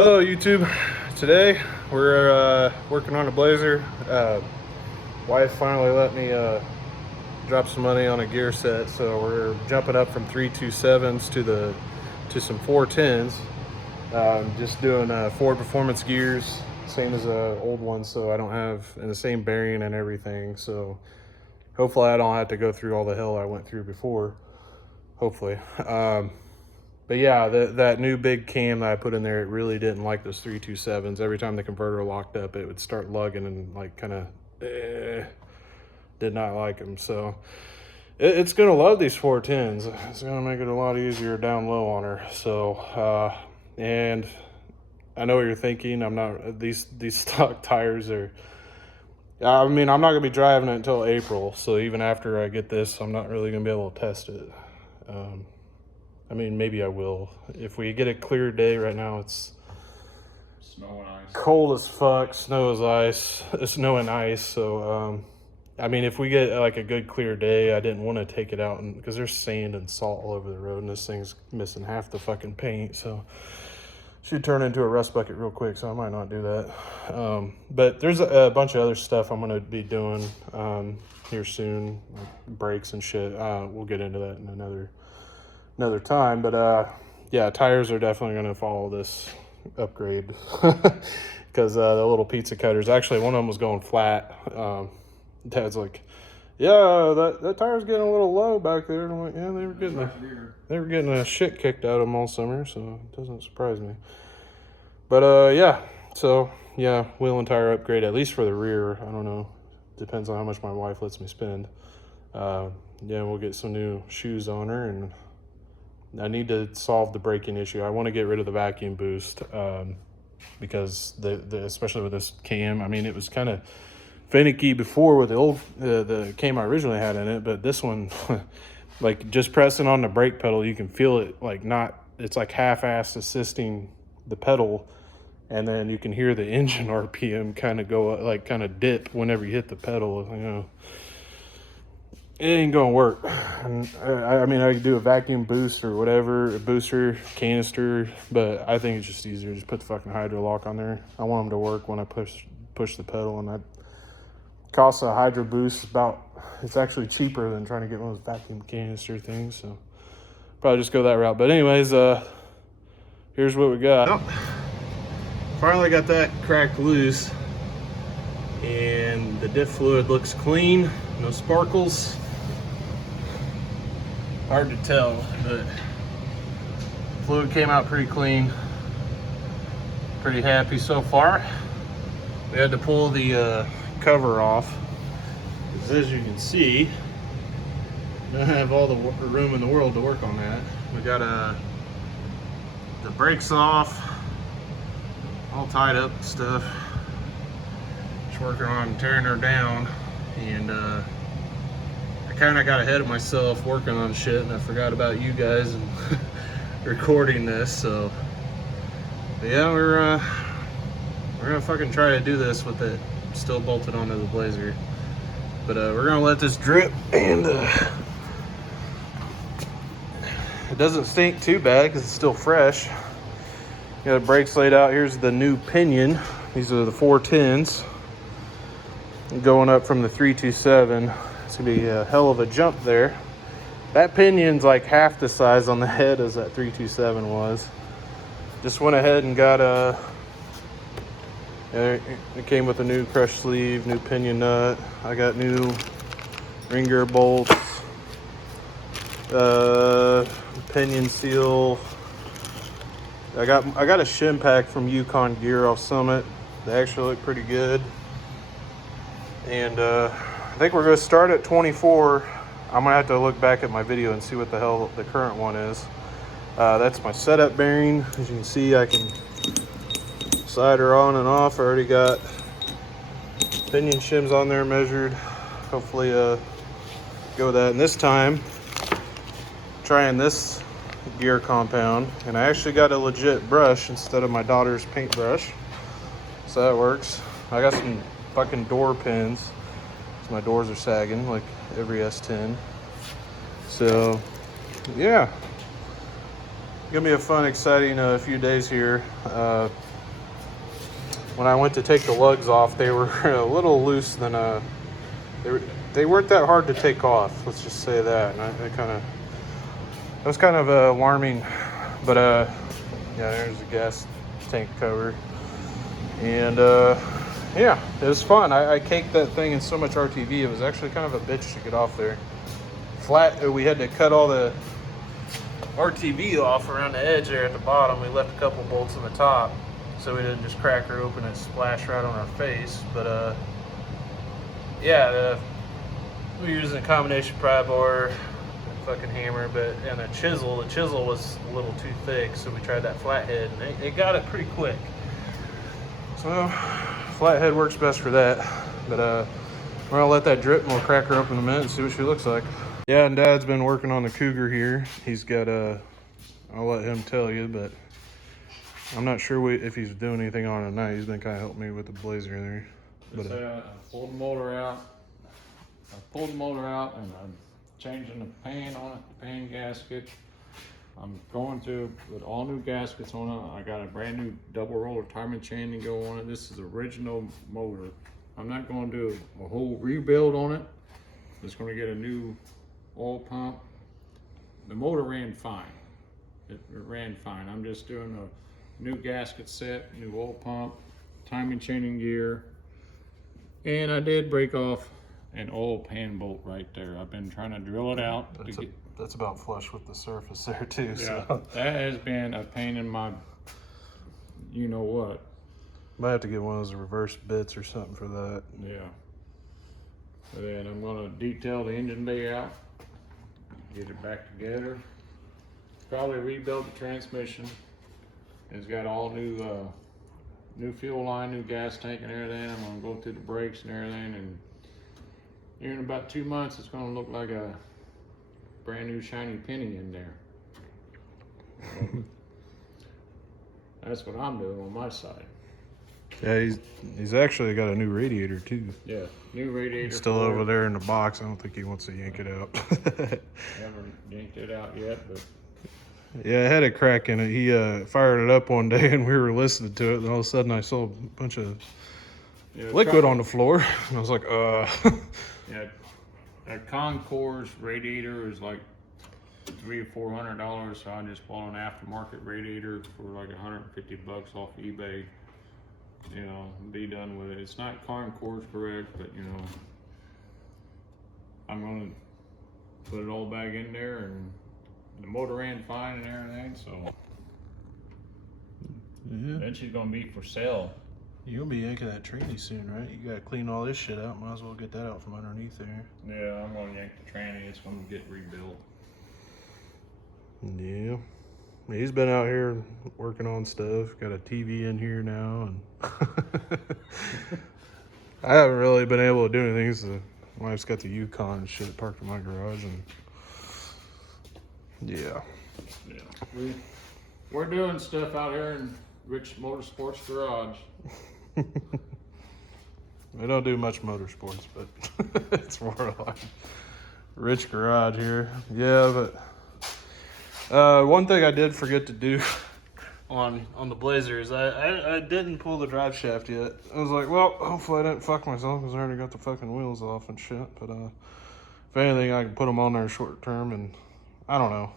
Hello YouTube. Today we're working on a Blazer. Wife finally let me drop some money on a gear set, so we're jumping up from 327s to some 410s. Just doing Ford Performance gears, same as old ones, so I don't have in the same bearing and everything. So hopefully I don't have to go through all the hell I went through before. Hopefully. But yeah, that new big cam that I put in there, it really didn't like those 327s. Every time the converter locked up, it would start lugging and like kind of did not like them. So it's gonna love these 410s. It's gonna make it a lot easier down low on her. So and I know what you're thinking. I'm not, these stock tires are, I mean, I'm not gonna be driving it until April. So even after I get this, I'm not really gonna be able to test it. I mean, maybe I will. If we get a clear day, right now it's snow and ice. Cold as fuck, snow and ice. So, I mean, if we get like a good clear day, I didn't want to take it out because there's sand and salt all over the road and this thing's missing half the fucking paint. So should turn into a rust bucket real quick, so I might not do that. But there's a bunch of other stuff I'm gonna be doing here soon, like brakes and shit. We'll get into that in another time. But yeah, tires are definitely going to follow this upgrade because the little pizza cutters, actually one of them was going flat. Dad's like, yeah, that tire's getting a little low back there. And I'm like, yeah, they were getting a shit kicked out of them all summer, so it doesn't surprise me. But yeah, so yeah, wheel and tire upgrade, at least for the rear. I don't know, depends on how much my wife lets me spend. Yeah, we'll get some new shoes on her, and I need to solve the braking issue. I want to get rid of the vacuum boost because especially with this cam, I mean, it was kind of finicky before with the old the cam I originally had in it, but this one, like just pressing on the brake pedal, you can feel it like it's like half-assed assisting the pedal, and then you can hear the engine RPM kind of go like kind of dip whenever you hit the pedal. You know, it ain't gonna work. And I mean, I could do a vacuum boost or whatever, a booster, canister, but I think it's just easier to just put the fucking hydro lock on there. I want them to work when I push the pedal, and that costs a hydro boost it's actually cheaper than trying to get one of those vacuum canister things. So probably just go that route. But anyways, here's what we got. Oh, finally got that cracked loose, and the diff fluid looks clean, no sparkles. Hard to tell, but fluid came out pretty clean. Pretty happy so far. We had to pull the cover off because, as you can see, I don't have all the room in the world to work on that. We got the brakes off, all tied up and stuff. Just working on tearing her down, and I kind of got ahead of myself working on shit, and I forgot about you guys and recording this. So but yeah, we're gonna fucking try to do this with it still bolted onto the Blazer. But we're gonna let this drip, and it doesn't stink too bad because it's still fresh. Got the brakes laid out. Here's the new Pinion. These are the 410s going up from the 327. It's gonna be a hell of a jump there. That Pinion's like half the size on the head as that 327 was. Just went ahead and got it came with a new crush sleeve, new pinion nut. I got new ring gear bolts, pinion seal. I got a shim pack from Yukon Gear off Summit. They actually look pretty good. And I think we're going to start at 24. I'm going to have to look back at my video and see what the hell the current one is. That's my setup bearing. As you can see, I can slide her on and off. I already got pinion shims on there measured. Hopefully go with that. And this time, trying this gear compound. And I actually got a legit brush instead of my daughter's paintbrush. So that works. I got some fucking door pins. My doors are sagging like every S10. So yeah, gonna be a fun, exciting few days here. When I went to take the lugs off, they were a little loose than they weren't that hard to take off. Let's just say that. And that was kind of alarming. But yeah, there's the gas tank cover, and yeah, it was fun. I caked that thing in so much RTV. It was actually kind of a bitch to get off there. Flat. We had to cut all the RTV off around the edge there at the bottom. We left a couple bolts on the top, so we didn't just crack her open and splash right on our face. But yeah, we were using a combination pry bar, fucking hammer, and a chisel. The chisel was a little too thick, so we tried that flathead, and it got it pretty quick. So flathead works best for that. But we're gonna let that drip, and we'll crack her open in a minute and see what she looks like. Yeah, and Dad's been working on the Cougar here. He's got I'll let him tell you, but I'm not sure if he's doing anything on it tonight. He's been kind of helping me with the Blazer there. But I pulled the motor out. And I'm changing the pan on it, the pan gasket. I'm going to put all new gaskets on it. I got a brand new double roller timing chain to go on it. This is original motor. I'm not going to do a whole rebuild on it. Just going to get a new oil pump. The motor ran fine. It ran fine. I'm just doing a new gasket set, new oil pump, timing chaining gear, and I did break off an oil pan bolt right there. I've been trying to drill it out. That's about flush with the surface there too. Yeah, so. that has been a pain in my, you know what. Might have to get one of those reverse bits or something for that. Yeah. And then I'm gonna detail the engine bay out, get it back together. Probably rebuild the transmission. It's got all new fuel line, new gas tank and everything. I'm gonna go through the brakes and everything, and here in about 2 months it's gonna look like a brand new shiny Pinion there. So, that's what I'm doing on my side. Yeah, he's actually got a new radiator too. Yeah, new radiator. It's still over there in the box. I don't think he wants to yank it out. Haven't yanked it out yet, but yeah, it had a crack in it. He fired it up one day and we were listening to it, and all of a sudden I saw a bunch of liquid on the floor. And I was like, Yeah, that Concours radiator is like $300 or $400, so I just bought an aftermarket radiator for like $150 off eBay. You know, be done with it. It's not Concours correct, but you know, I'm gonna put it all back in there, and the motor ran fine and everything, so yeah. then she's gonna be for sale. You'll be yanking that tranny soon, right? You gotta clean all this shit out. Might as well get that out from underneath there. Yeah, I'm gonna yank the tranny. It's gonna get rebuilt. Yeah. He's been out here working on stuff. Got a TV in here now, and I haven't really been able to do anything. So my wife's got the Yukon and shit parked in my garage, and yeah. We're doing stuff out here in Rich Motorsports Garage. We don't do much motorsports, but it's more like Rich Garage here. Yeah, but one thing I did forget to do on the Blazer is I didn't pull the drive shaft yet. I was like, well, hopefully I didn't fuck myself because I already got the fucking wheels off and shit. But if anything, I can put them on there short term, and I don't know.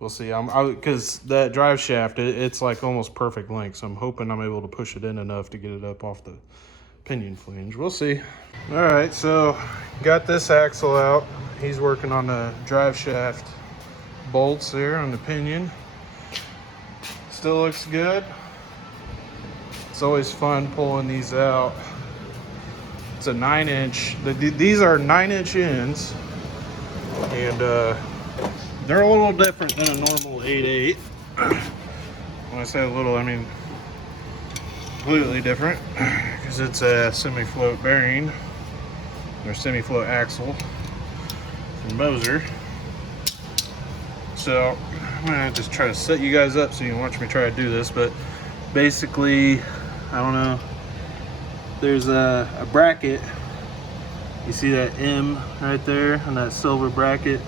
We'll see. Because that drive shaft, it's like almost perfect length, so I'm hoping I'm able to push it in enough to get it up off the pinion flange. We'll see. All right, so got this axle out. He's working on the drive shaft bolts there on the pinion. Still looks good. It's always fun pulling these out. It's a 9-inch. These are 9-inch ends, and they're a little different than a normal 8/8. When I say a little, I mean completely different, because it's a semi-float bearing or semi-float axle from Moser. So I'm gonna just try to set you guys up so you can watch me try to do this. But basically, I don't know, there's a bracket. You see that M right there on that silver bracket?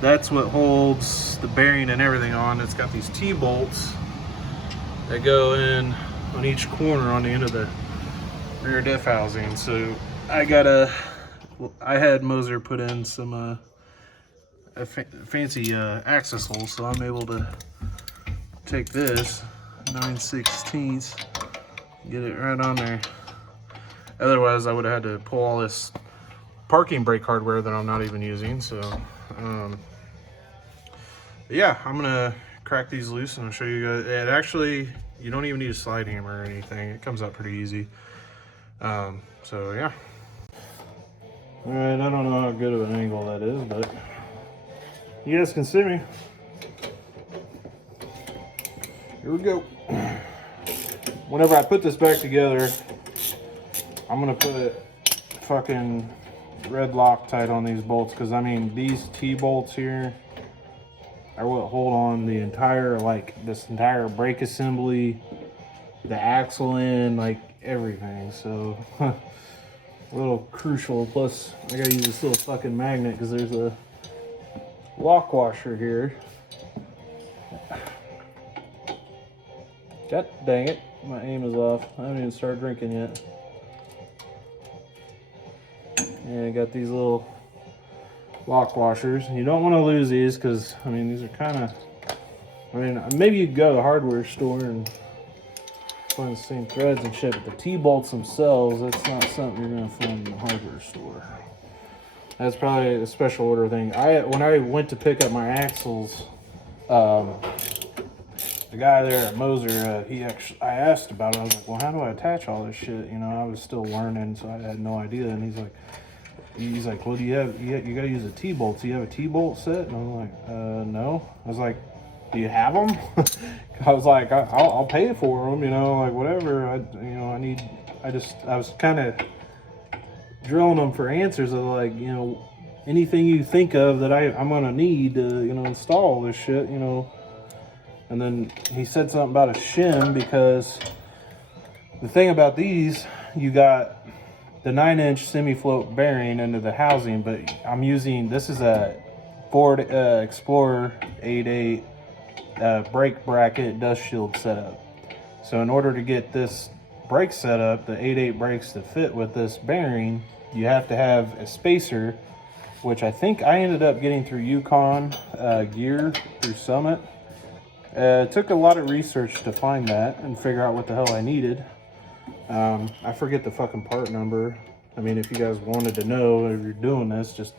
that's what holds the bearing and everything on. It's got these T-bolts that go in on each corner on the end of the rear diff housing. So I had Moser put in some fancy access holes, so I'm able to take this 9/16, get it right on there. Otherwise I would have had to pull all this parking brake hardware that I'm not even using. So yeah, I'm gonna crack these loose and I'll show you guys. It actually, you don't even need a slide hammer or anything. It comes out pretty easy. So yeah. All right, I don't know how good of an angle that is, but you guys can see me. Here we go. Whenever I put this back together, I'm gonna put fucking red Loctite on these bolts, because I mean these T-bolts here are what hold on the entire, like this entire brake assembly, the axle end, like everything. So a little crucial. Plus I gotta use this little fucking magnet because there's a lock washer here. God dang it, my aim is off. I haven't even started drinking yet. And I got these little lock washers. You don't want to lose these because, I mean, these are kind of, I mean, maybe you could go to the hardware store and find the same threads and shit, but the T-bolts themselves, that's not something you're going to find in the hardware store. That's probably a special order thing. When I went to pick up my axles, the guy there at Moser, I asked about it. I was like, well, how do I attach all this shit? You know, I was still learning, so I had no idea. And he's like, well, do you have, you got to use a T-bolt. Do you have a T-bolt set? And I'm like, no. I was like, do you have them? I was like, I'll pay for them, you know, like whatever. I was kind of drilling them for answers of like, you know, anything you think of that I'm going to need to, you know, install this shit, you know. And then he said something about a shim, because the thing about these, you got the 9-inch semi-float bearing into the housing, but I'm using, this is a Ford Explorer 8.8 brake bracket dust shield setup. So in order to get this brake setup, the 8.8 brakes to fit with this bearing, you have to have a spacer, which I think I ended up getting through Yukon gear through Summit. It took a lot of research to find that and figure out what the hell I needed. I forget the fucking part number. I mean, if you guys wanted to know if you're doing this, just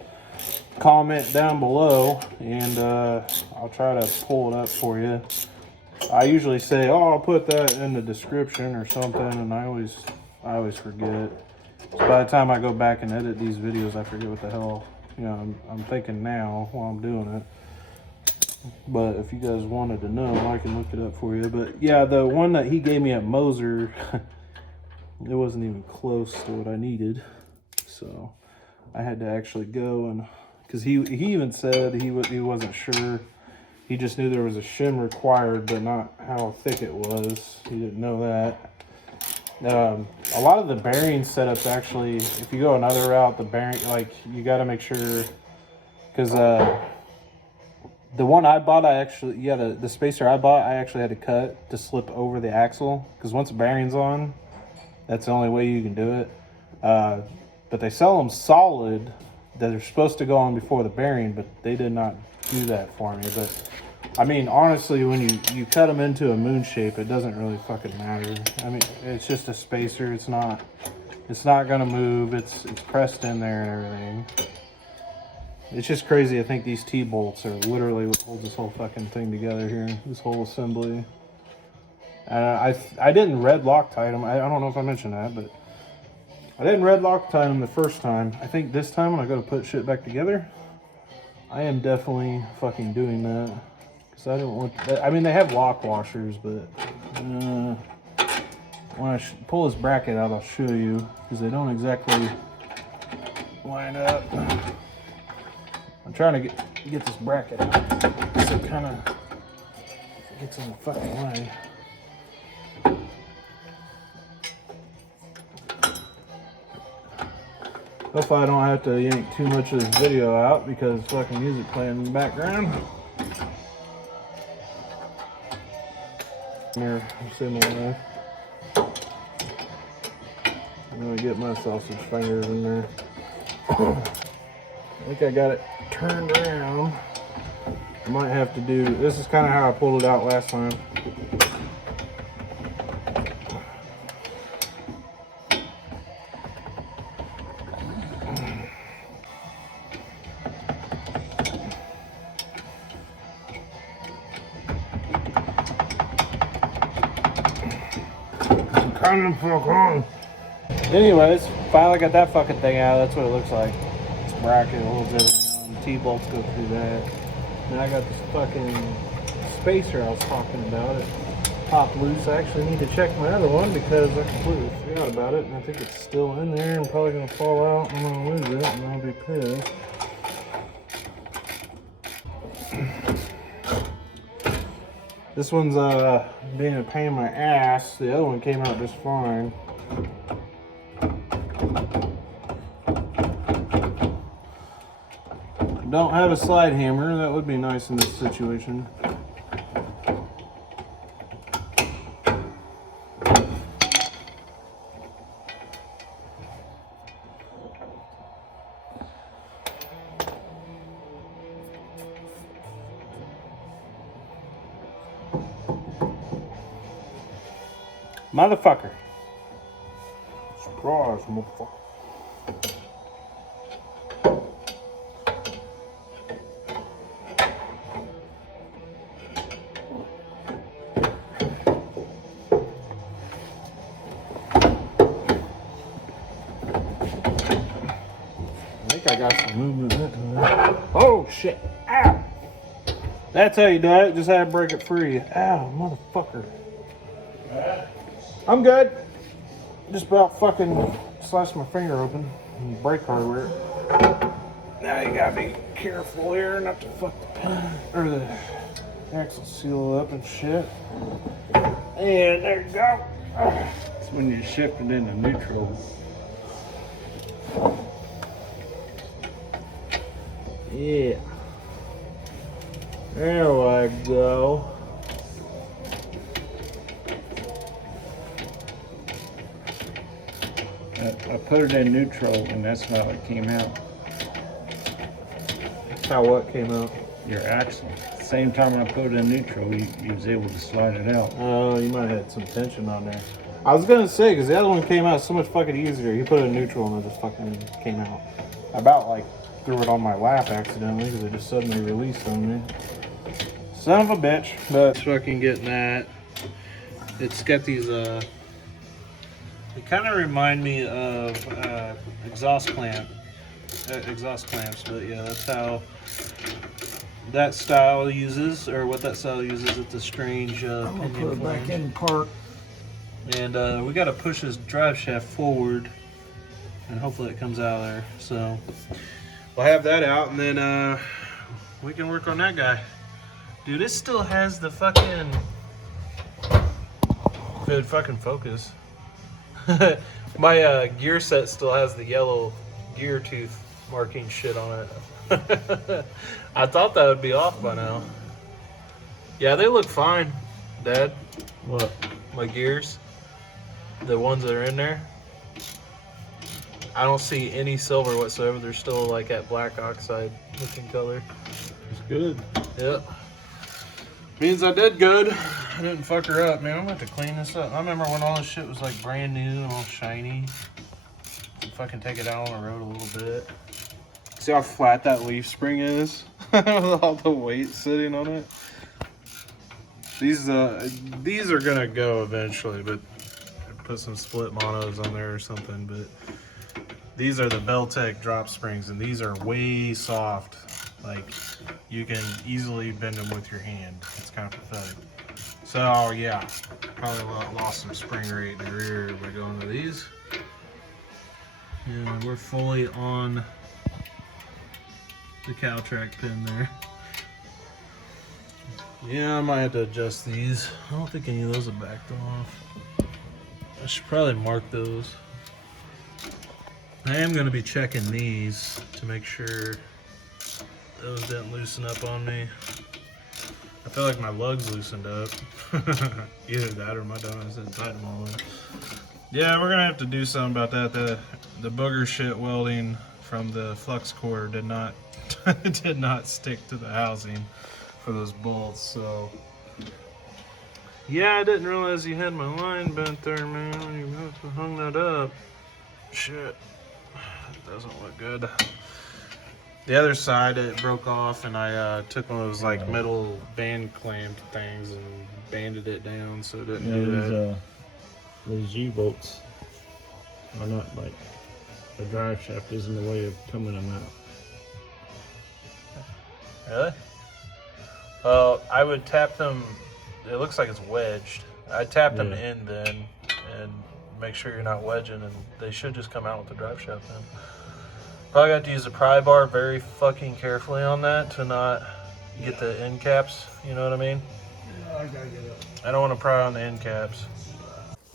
comment down below and I'll try to pull it up for you. I usually say, oh, I'll put that in the description or something, and I always forget. So by the time I go back and edit these videos, I forget what the hell, you know, I'm thinking now while I'm doing it. But if you guys wanted to know, I can look it up for you. But yeah, the one that he gave me at Moser, it wasn't even close to what I needed. So I had to actually go, and because he even said he wasn't sure. He just knew there was a shim required, but not how thick it was. He didn't know that. A lot of the bearing setups, actually, if you go another route, the bearing, like, you got to make sure, because the one I bought, the spacer I bought, I actually had to cut to slip over the axle, because once the bearing's on, that's the only way you can do it. But they sell them solid that are supposed to go on before the bearing, but they did not do that for me. But I mean, honestly, when you cut them into a moon shape, it doesn't really fucking matter. I mean, it's just a spacer. It's not gonna move. It's pressed in there and everything. It's just crazy. I think these T-bolts are literally what holds this whole fucking thing together here. This whole assembly. I didn't red Loctite them. I don't know if I mentioned that, but I didn't red Loctite them the first time. I think this time when I go to put shit back together, I am definitely fucking doing that. Because I don't want... I mean, they have lock washers, but... when I pull this bracket out, I'll show you. Because they don't exactly line up. I'm trying to get this bracket out. So it kind of gets in the fucking way. Hopefully I don't have to yank too much of this video out because fucking music playing in the background. Here, similar. I'm gonna get my sausage fingers in there. I think I got it turned around. I might have to do, this is kind of how I pulled it out last time. Anyways, finally got that fucking thing out. That's what it looks like. It's bracket a little bit around. T-bolts go through that. Now I got this fucking spacer I was talking about. It popped loose. I actually need to check my other one because I completely forgot about it. And I think it's still in there and probably going to fall out. I'm going to lose it and I'll be pissed. This one's being a pain in my ass. The other one came out just fine. Don't have a slide hammer. That would be nice in this situation. Motherfucker. Surprise, motherfucker. I think I got some movement in there. Oh shit. Ow! That's how you do it. Just had to break it free. Ow, motherfucker. I'm good. Just about fucking sliced my finger open. Brake hardware. Now you gotta be careful here not to fuck the pin or the axle seal up and shit. And there you go. It's when you shift it into neutral. Yeah. There we go. I put it in neutral and that's how it came out. How what came out? Your axle. Same time I put it in neutral, you was able to slide it out. Oh, you might have had some tension on there. I was gonna say, because the other one came out so much fucking easier. You put it in neutral and it just fucking came out. I about like threw it on my lap accidentally because it just suddenly released on me. Son of a bitch. But fucking getting that. It's got these, they kind of remind me of exhaust clamps, but yeah, that's how that style uses, or what that style uses. It's a strange I'm gonna pinion put it back form. in park. And we got to push this drive shaft forward, and hopefully it comes out of there. So we'll have that out, and then we can work on that guy. Dude, it still has the fucking good fucking focus. My gear set still has the yellow gear tooth marking shit on it. I thought that would be off by now. Yeah, they look fine, Dad. What? My gears, the ones that are in there, I don't see any silver whatsoever. They're still like at black oxide looking color. It's good. Yep. Means I did good. I didn't fuck her up, man. I'm gonna have to clean this up. I remember when all this shit was like brand new and all shiny. Fucking take it out on the road a little bit. See how flat that leaf spring is? With all the weight sitting on it. These are gonna go eventually, but put some split monos on there or something. But these are the Beltec drop springs, and these are way soft. Like, you can easily bend them with your hand. It's kind of pathetic. So yeah, probably lost some spring rate in the rear by going to these. Yeah, we're fully on the cow track pin there. Yeah, I might have to adjust these. I don't think any of those are backed off. I should probably mark those. I am going to be checking these to make sure those didn't loosen up on me. I feel like my lugs loosened up. Either that or my dumbass didn't tighten them all in. Yeah, we're going to have to do something about that. The booger shit welding from the flux core did not did not stick to the housing for those bolts, so yeah, I didn't realize you had my line bent there, man. You must have hung that up. Shit, it doesn't look good. The other side, it broke off, and I took one of those like metal band clamped things and banded it down so it didn't do that. Those U-bolts are not like, the drive shaft is in the way of coming them out. Really? Well, I would tap them. It looks like it's wedged. I tap them in then and make sure you're not wedging, and they should just come out with the drive shaft then. Probably got to use the pry bar very fucking carefully on that to not get the end caps. You know what I mean? Yeah, I gotta get up. I don't want to pry on the end caps.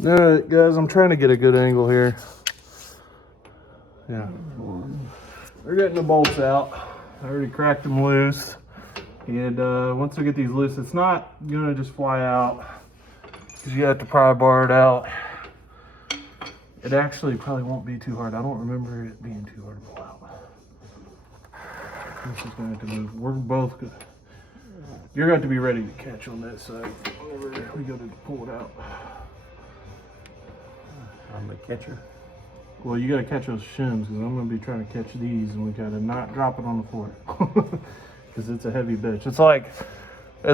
Alright, guys, I'm trying to get a good angle here. Yeah. We're getting the bolts out. I already cracked them loose. And once we get these loose, it's not gonna just fly out because you have to pry bar it out. It actually probably won't be too hard. I don't remember it being too hard to pull out. This is gonna have to move. We're both good. You're going to be ready to catch on that side whenever we go to pull it out. I'm the catcher. Well, you gotta catch those shims because I'm gonna be trying to catch these, and we gotta not drop it on the floor because it's a heavy bitch. It's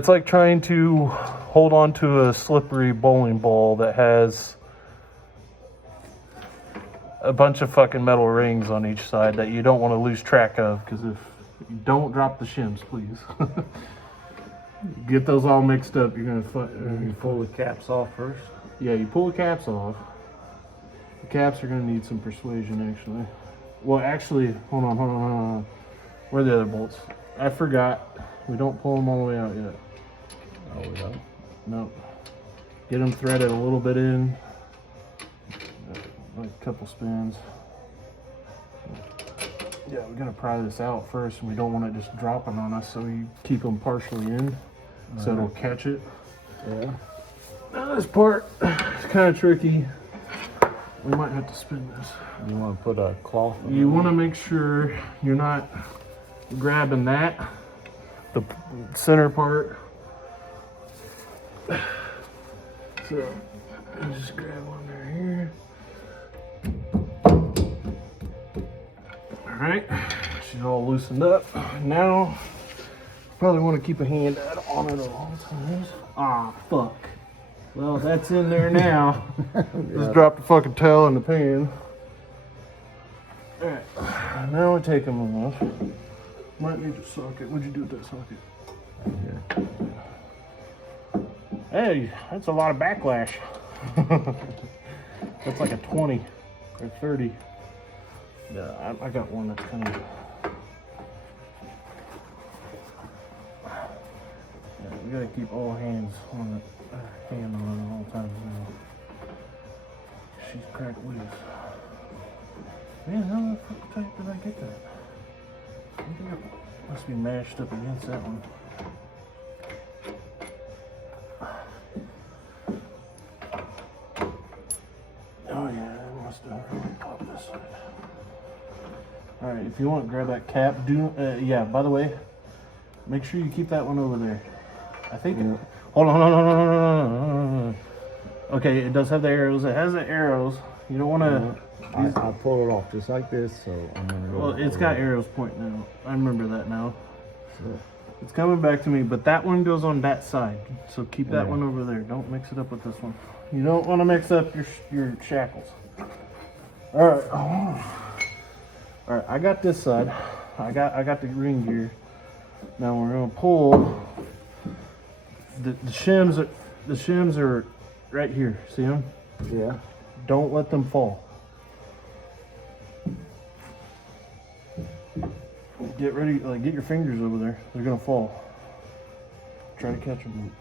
like trying to hold on to a slippery bowling ball that has a bunch of fucking metal rings on each side that you don't want to lose track of. Because if you don't drop the shims, please. Get those all mixed up. You're gonna You pull the caps off first. Yeah, you pull the caps off. The caps are going to need some persuasion, actually. Well, actually, hold on. Where are the other bolts? I forgot. We don't pull them all the way out yet. Oh, we don't? No. Get them threaded a little bit in. Like a couple spins. Yeah, we got to pry this out first, and we don't want it just dropping on us, so we keep them partially in, so it'll catch it. Yeah. Now this part is kind of tricky. We might have to spin this. You want to put a cloth on You want to make sure you're not grabbing that, the center part. So, you just grab one right here. Alright, she's all loosened up. Now, probably want to keep a hand on it at all times. Ah, fuck. Well, that's in there now. Just drop the fucking towel in the pan. Alright, now we take them off. Might need a socket. What'd you do with that socket? Hey, that's a lot of backlash. That's like a 20 or 30. Yeah, I got one that's kind of... Yeah, we gotta keep all hands on it. Hand on it at all times now. She's cracked loose. Man, how the fuck tight did I get that? I think it must be mashed up against that one. Oh yeah, it must have popped this side. Alright, if you want to grab that cap, yeah, by the way, make sure you keep that one over there. I think... Yeah. Hold on. Okay, it does have the arrows. It has the arrows. You don't want to... I'll pull it off just like this, so I'm going to go... Well, it's got arrows pointing out. I remember that now. So, it's coming back to me, but that one goes on that side. So keep that one over there. Don't mix it up with this one. You don't want to mix up your shackles. Alright. Alright, I got this side. I got the ring gear. Now we're going to pull... The shims are right here. See them? Yeah. Don't let them fall. Get ready, get your fingers over there. They're gonna fall. Try to catch them.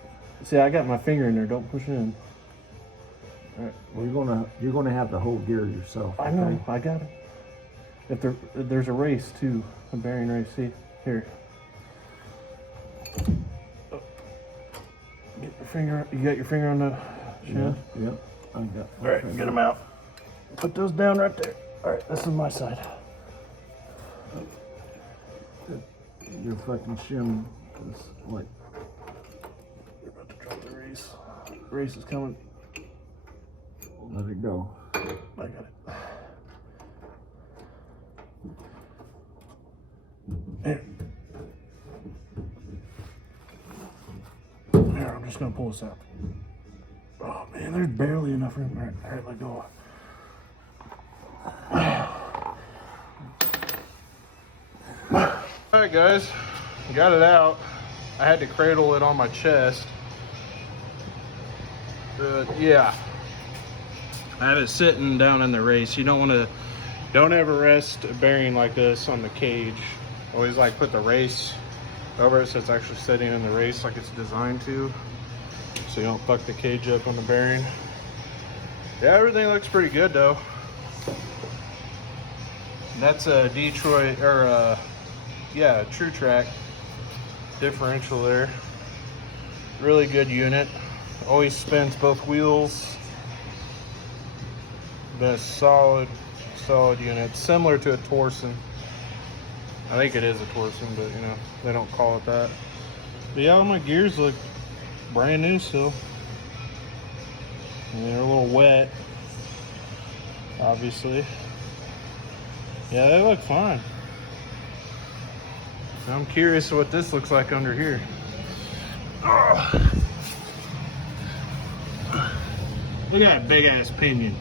See, I got my finger in there. Don't push in. All right. Well, you're gonna have the whole gear yourself. I know. I got it. If there's a race too, a bearing race. See here. Oh. Get your finger. You got your finger on the shed? Yep. I got. All right, get them out. Put those down right there. All right, this is my side. Your fucking shim is like. We're about to drop the race. Race is coming. Let it go. I got it. There. There, I'm just gonna pull this out. Oh man, there's barely enough room. All right, let go. All right, guys, got it out. I had to cradle it on my chest. Yeah, I had it sitting down in the race. You don't ever rest a bearing like this on the cage. Always like put the race over it so it's actually sitting in the race like it's designed to, so you don't fuck the cage up on the bearing. Yeah, everything looks pretty good though. That's a Detroit, or yeah, True Track differential there. Really good unit. Always spins both wheels. Been a solid unit. Similar to a Torsen. I think it is a Torsen, but you know, they don't call it that. But yeah, all my gears look brand new still. And they're a little wet, obviously. Yeah, they look fine. I'm curious what this looks like under here. Oh. Look at that big ass pinion.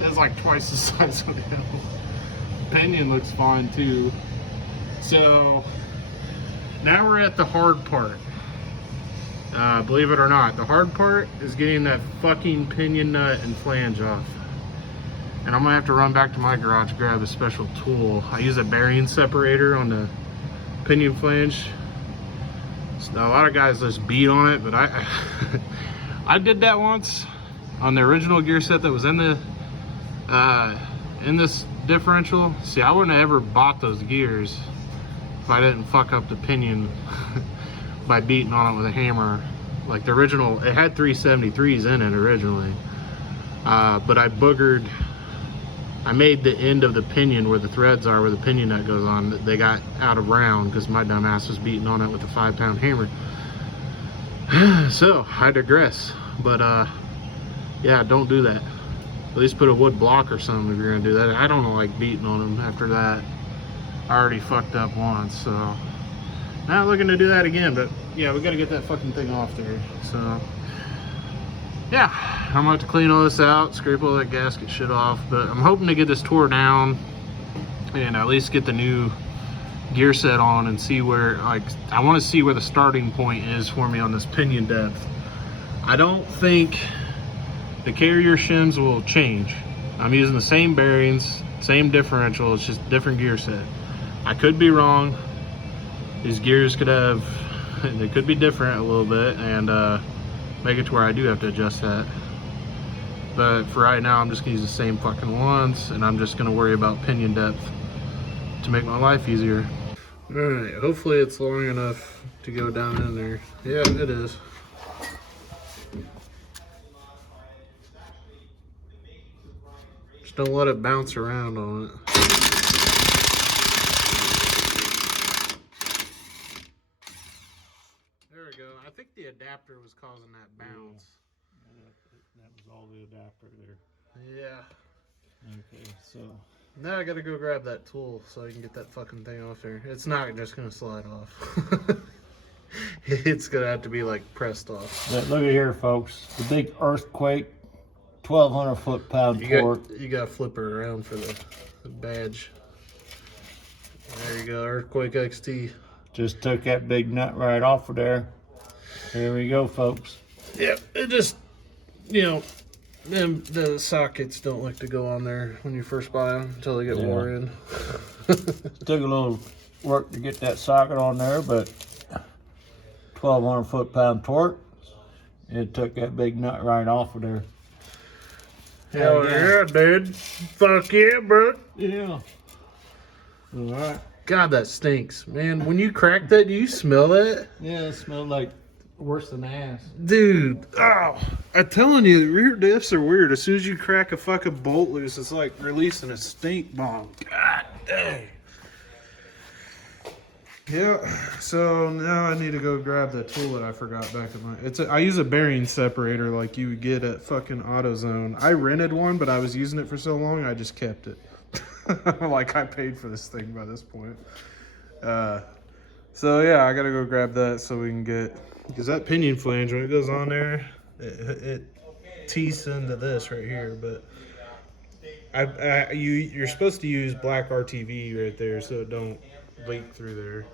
That's like twice the size of him. Pinion looks fine too. So now we're at the hard part. Believe it or not, the hard part is getting that fucking pinion nut and flange off. And I'm gonna have to run back to my garage to grab a special tool. I use a bearing separator on the pinion flange. So a lot of guys just beat on it, but I did that once on the original gear set that was in this differential. See, I wouldn't have ever bought those gears if I didn't fuck up the pinion by beating on it with a hammer. Like the original, it had 373s in it originally, but I made the end of the pinion where the threads are, where the pinion nut goes on, they got out of round because my dumb ass was beating on it with a 5-pound hammer. So I digress, but yeah, don't do that. At least put a wood block or something if you're gonna do that. I don't like beating on them after that. I already fucked up once, so not looking to do that again. But yeah, we gotta get that fucking thing off there. So yeah, I'm gonna have to clean all this out, scrape all that gasket shit off, but I'm hoping to get this tore down and at least get the new gear set on and see where, like, I want to see where the starting point is for me on this pinion depth. I don't think the carrier shims will change. I'm using the same bearings, same differential, it's just different gear set. I could be wrong. These gears they could be different a little bit, and make it to where I do have to adjust that. But for right now, I'm just gonna use the same fucking ones, and I'm just gonna worry about pinion depth to make my life easier. All right, hopefully it's long enough to go down in there. Yeah, it is. Just don't let it bounce around on it. There we go. I think the adapter was causing that bounce. That was all the adapter there. Yeah. Okay, so Now I gotta go grab that tool so I can get that fucking thing off there. It's not just gonna slide off. It's gonna have to be like pressed off. but look at here, folks. The big earthquake, 1,200 foot-pound torque. You gotta flip her around for the badge. There you go, Earthquake XT. Just took that big nut right off of there. Here we go, folks. Yep, it just, you know, the sockets don't like to go on there when you first buy them until they get wore in. Took a little work to get that socket on there, but 1,200 foot-pound torque. It took that big nut right off of there. Hell yeah, dude. Fuck yeah, bro. Yeah. All right. God, that stinks, man. When you crack that, do you smell that? Yeah, it smelled like worse than ass. Dude, oh, I'm telling you, rear diffs are weird. As soon as you crack a fucking bolt loose, it's like releasing a stink bomb. God dang. Yeah, so now I need to go grab that tool that I forgot back in my. I use a bearing separator like you would get at fucking AutoZone. I rented one, but I was using it for so long, I just kept it. Like I paid for this thing by this point. So yeah, I gotta go grab that so we can get, because that pinion flange, when it goes on there, it tees into this right here. But you're supposed to use black RTV right there so it don't leak through there.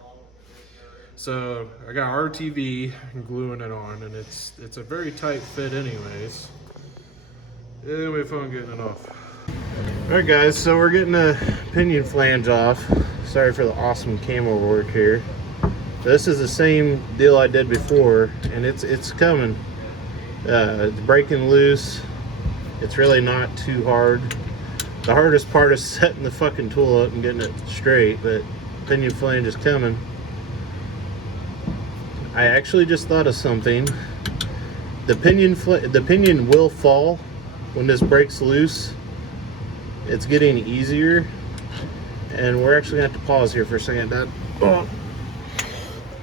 So I got RTV and gluing it on, and it's a very tight fit anyways. It'll be fun getting it off. Alright guys, so we're getting a pinion flange off. Sorry for the awesome camo work here. This is the same deal I did before, and it's coming. It's breaking loose. It's really not too hard. The hardest part is setting the fucking tool up and getting it straight, but pinion flange is coming. I actually just thought of something. The pinion will fall when this breaks loose. It's getting easier, and we're actually gonna have to pause here for a second.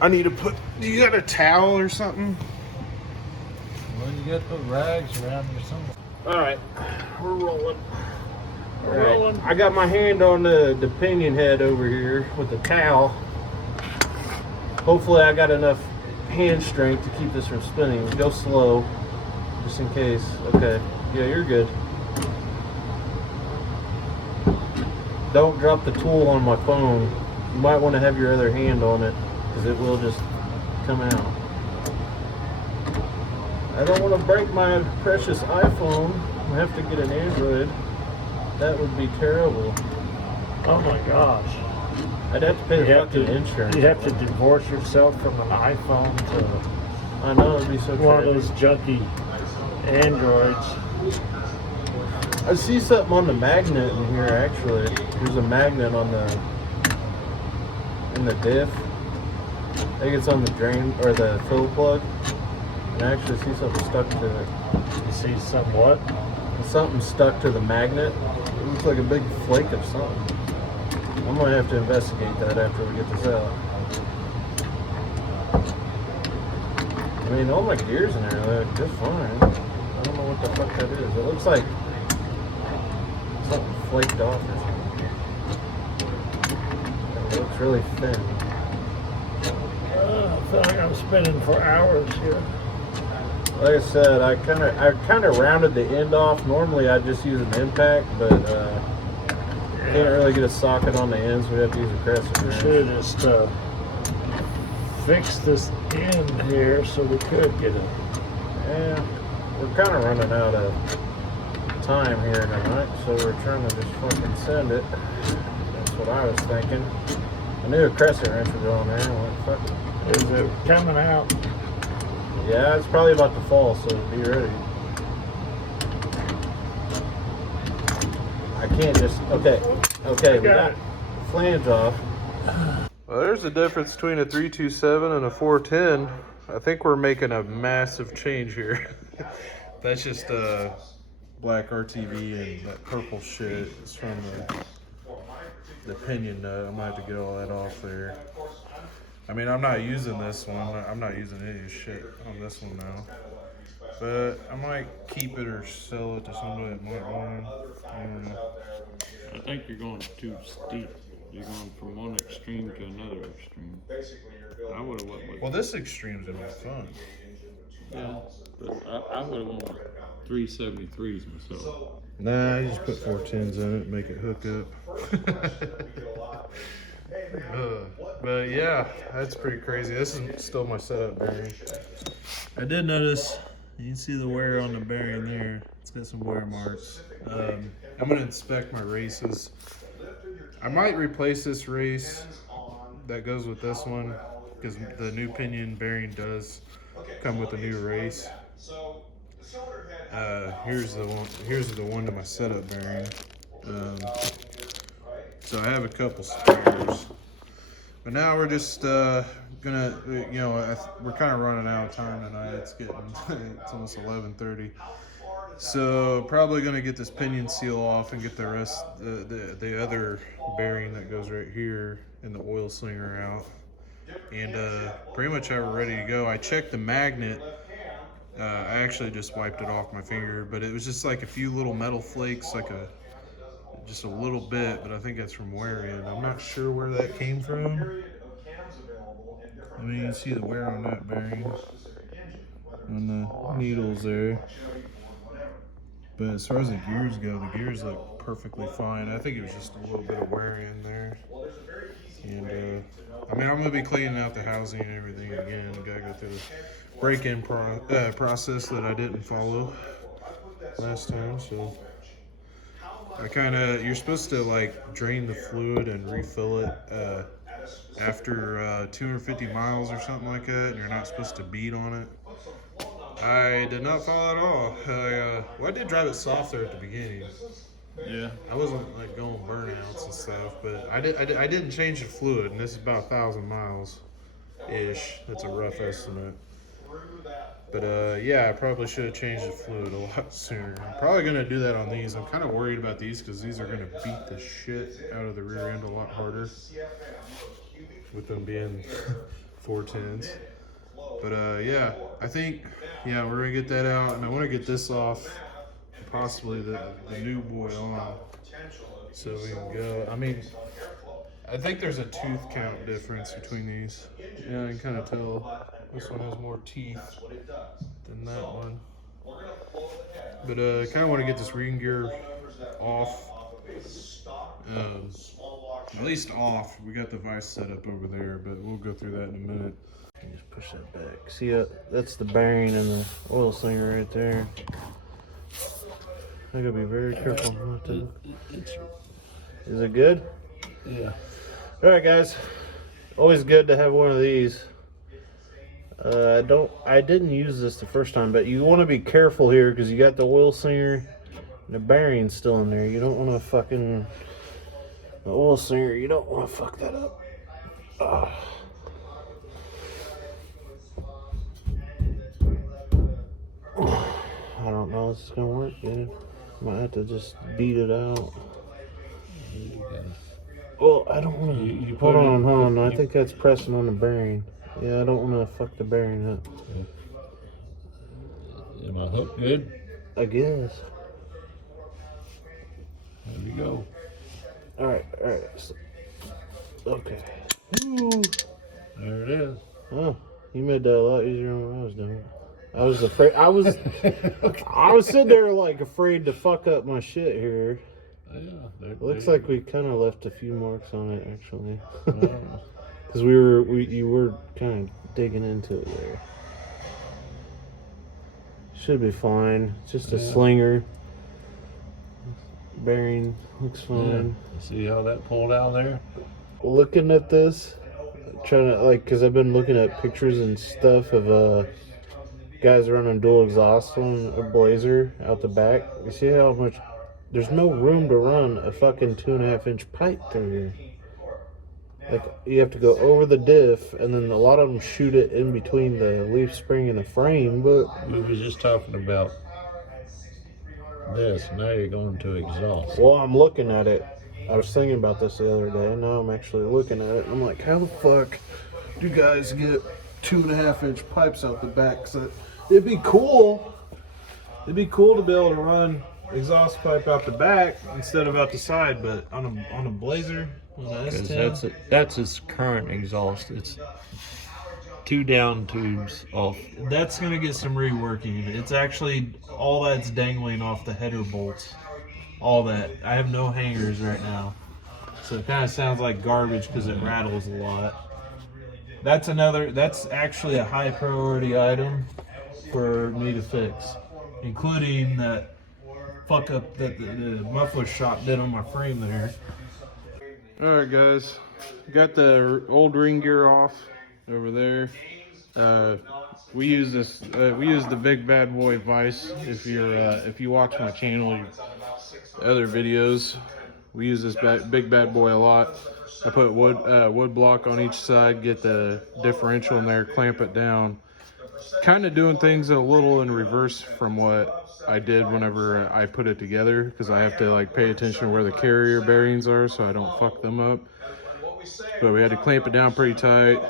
I need to put. Do you got a towel or something? Well, you got the rags around here somewhere. All right, we're rolling. We're rolling. I got my hand on the pinion head over here with the towel. Hopefully, I got enough hand strength to keep this from spinning. Go slow, just in case. Okay, yeah, you're good. Don't drop the tool on my phone. You might want to have your other hand on it, because it will just come out. I don't want to break my precious iPhone. I have to get an Android. That would be terrible. Oh my gosh. I'd have to pay the fucking insurance. You'd have to divorce yourself from an iPhone to I know, it'd be so one of tragic. those junky Androids. I see something on the magnet in here actually. There's a magnet on in the diff. I think it's on the drain or the fill plug. And I actually see something stuck to it. You see some what? Something stuck to the magnet. It looks like a big flake of something. I'm gonna have to investigate that after we get this out. I mean, all my gears in there look just fine. I don't know what the fuck that is. It looks like something flaked off or something. It looks really thin. I feel like I'm spinning for hours here. Like I said, I kind of rounded the end off. Normally I just use an impact, but can't really get a socket on the ends. We have to use a crescent We wrench. should have just fixed this end here so we could get it. Yeah, we're kind of running out of time here tonight, so we're trying to just fucking send it. That's what I was thinking. I knew a crescent wrench would go on there. I went, fuck it. Is it coming out? Yeah, it's probably about to fall, so be ready. I can't just. Okay, we got the flange off. Well, there's a difference between a 327 and a 410. I think we're making a massive change here. That's just black RTV and that purple shit is from the pinion nut. I'm gonna have to get all that off there. I mean, I'm not using this one. I'm not using any of this shit on this one now. But I might keep it or sell it to somebody that might want it. I don't know. I think you're going too steep. You're going from one extreme to another extreme. I would have went with. Well, this extreme's gonna be fun. Yeah, but I would have went with 373s myself. Nah, I just put 410s in it and make it hook up. But yeah, that's pretty crazy. This is still my setup bearing. I did notice, you can see the wear on the bearing there. It's got some wear marks. I'm gonna inspect my races. I might replace this race that goes with this one because the new pinion bearing does come with a new race. Here's the one to my setup bearing. So I have a couple spares. But now we're just gonna, you know, we're kind of running out of time tonight. It's getting, it's almost 11:30. So probably gonna get this pinion seal off and get the rest, the other bearing that goes right here and the oil slinger out. And pretty much we're ready to go. I checked the magnet. I actually just wiped it off my finger, but it was just like a few little metal flakes, like just a little bit, but I think that's from wearing. I'm not sure where that came from. I mean, you can see the wear on that bearing, on the needles there. But as far as the gears go, the gears look perfectly fine. I think it was just a little bit of wear in there. And I mean, I'm gonna be cleaning out the housing and everything again. Gotta go through the break-in process that I didn't follow last time. So you're supposed to like drain the fluid and refill it after 250 miles or something like that, and you're not supposed to beat on it. I did not follow at all. Well, I did drive it soft there at the beginning. Yeah. I wasn't like going burnouts and stuff, but I didn't change the fluid, and this is about 1,000 miles ish. That's a rough estimate. But yeah, I probably should have changed the fluid a lot sooner. I'm probably gonna do that on these. I'm kind of worried about these because these are gonna beat the shit out of the rear end a lot harder, with them being 410s. But yeah, I think we're gonna get that out, and I want to get this off, possibly the new boy on, so we can go. I mean, I think there's a tooth count difference between these. Yeah, I can kind of tell. This one has more teeth than that one. But I kind of want to get this ring gear off. At least off. We got the vise set up over there, but we'll go through that in a minute. Just push that back. See, that's the bearing and the oil slinger right there. I gotta be very careful not to. Is it good? Yeah. All right, guys. Always good to have one of these. I didn't use this the first time, but you want to be careful here because you got the oil slinger and the bearing still in there. You don't want to fucking the oil slinger. You don't want to fuck that up. I don't know if this is gonna work, dude. Might have to just beat it out. Well, I don't want to. Hold on. I think that's pressing on the bearing. Yeah, I don't want to fuck the bearing up. Am I hooked good? I guess. There we go. All right. So, okay. Ooh. There it is. Oh, you made that a lot easier than what I was doing. I was afraid. I was sitting there like afraid to fuck up my shit here. Yeah. Looks like we kind of left a few marks on it actually, because you were kind of digging into it there. Should be fine. Just a slinger. Bearing looks fine. Yeah. See how that pulled out there? Looking at this, trying to because I've been looking at pictures and stuff of guys running dual exhaust on a Blazer out the back. You see how much? There's no room to run a fucking 2.5-inch pipe through here. Like, you have to go over the diff, and then a lot of them shoot it in between the leaf spring and the frame, but... We were just talking about this. Now you're going to exhaust. Well, I'm looking at it. I was thinking about this the other day, and now I'm actually looking at it. I'm like, how the fuck do guys get 2.5-inch pipes out the back? So it'd be cool. It'd be cool to be able to run exhaust pipe out the back instead of out the side, but on a Blazer, on a S10, that's its current exhaust. It's 2 down tubes off. that's gonna get some reworking. It's actually all that's dangling off the header bolts. All that. I have no hangers right now, so it kind of sounds like garbage because it rattles a lot. That's actually a high priority item for me to fix, including that fuck up that the muffler shop did on my frame there. Alright guys, got the old ring gear off over there. We use this. We use the big bad boy vise. If you watch my channel, other videos, We use this big bad boy a lot. I put wood block on each side, get the differential in there, clamp it down. Kind of doing things a little in reverse from what I did whenever I put it together, because I have to like pay attention to where the carrier bearings are so I don't fuck them up. But we had to clamp it down pretty tight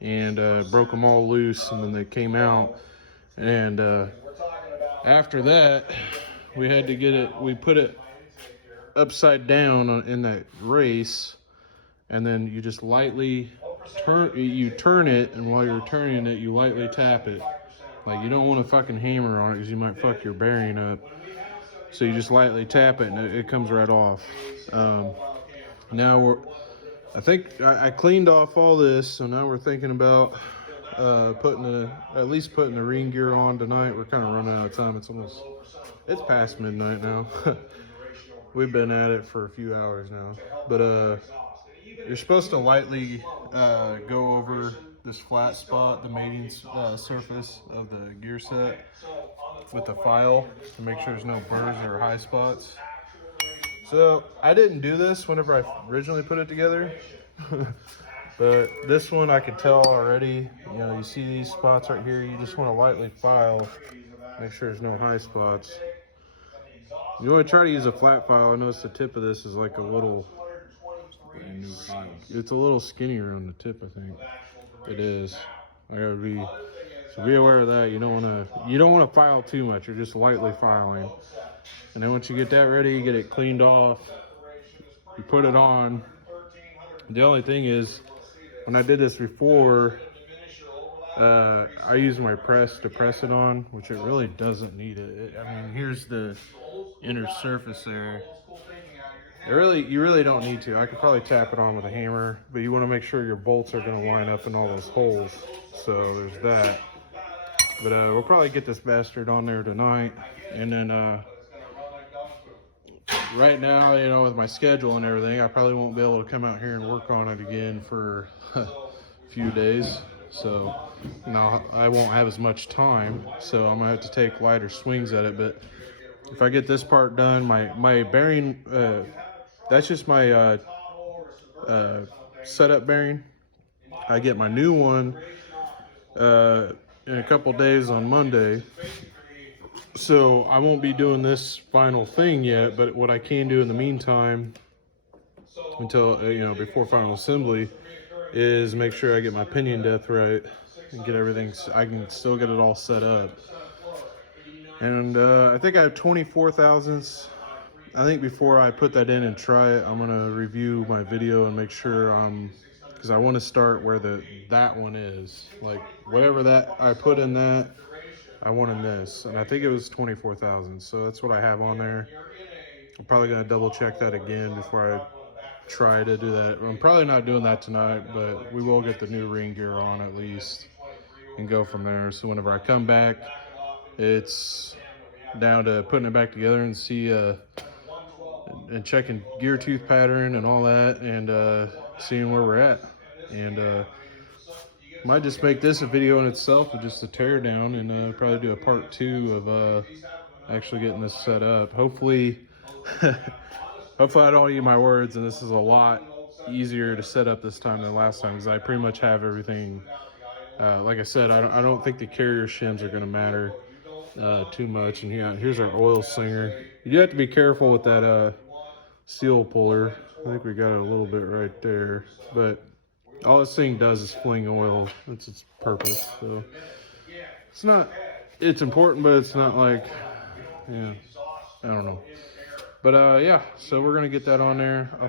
and broke them all loose, and then they came out. And after that, we had to get it, we put it upside down in that race, and then you just lightly turn it, and while you're turning it, you lightly tap it. Like, you don't want to fucking hammer on it because you might fuck your bearing up. So you just lightly tap it and it comes right off. Now I think I cleaned off all this, so now we're thinking about at least putting the ring gear on tonight. We're kind of running out of time. It's past midnight now. We've been at it for a few hours now. But you're supposed to lightly go over this flat spot, the mating surface of the gear set, with a file to make sure there's no burrs or high spots. So I didn't do this whenever I originally put it together, but this one I could tell already. You know, you see these spots right here, you just want to lightly file, make sure there's no high spots. You want to try to use a flat file. I noticed the tip of this is like a little, it's a little skinnier on the tip, I think. It is. So be aware of that. You don't want to file too much. You're just lightly filing. And then once you get that ready, you get it cleaned off. You put it on. The only thing is, when I did this before, I used my press to press it on, which it really doesn't need it. I mean, here's the inner surface there. You really don't need to. I could probably tap it on with a hammer, but you want to make sure your bolts are going to line up in all those holes. So there's that. But we'll probably get this bastard on there tonight. And then right now, you know, with my schedule and everything, I probably won't be able to come out here and work on it again for a few days. So now I won't have as much time. So I'm going to have to take lighter swings at it. But if I get this part done, my bearing, that's just my setup bearing. I get my new one in a couple days on Monday. So I won't be doing this final thing yet, but what I can do in the meantime, until, you know, before final assembly, is make sure I get my pinion depth right and get everything, I can still get it all set up. And I think I have 24 thousandths. I think before I put that in and try it, I'm gonna review my video and make sure because I want to start where that one is. Like, whatever that I put in that, I want in this. And I think it was 24 thousandths. So that's what I have on there. I'm probably gonna double check that again before I try to do that. I'm probably not doing that tonight, but we will get the new ring gear on at least and go from there. So whenever I come back, it's down to putting it back together and see and checking gear tooth pattern and all that, and seeing where we're at. And might just make this a video in itself with just a teardown, and probably do a part 2 of actually getting this set up. Hopefully hopefully I don't eat my words, and this is a lot easier to set up this time than last time, because I pretty much have everything. Like I said, I don't think the carrier shims are going to matter too much. And yeah, here's our oil slinger. You do have to be careful with that seal puller. I think we got it a little bit right there, but all this thing does is fling oil. That's its purpose. So it's important, but it's not like, yeah, I don't know. But yeah, so we're gonna get that on there. I'll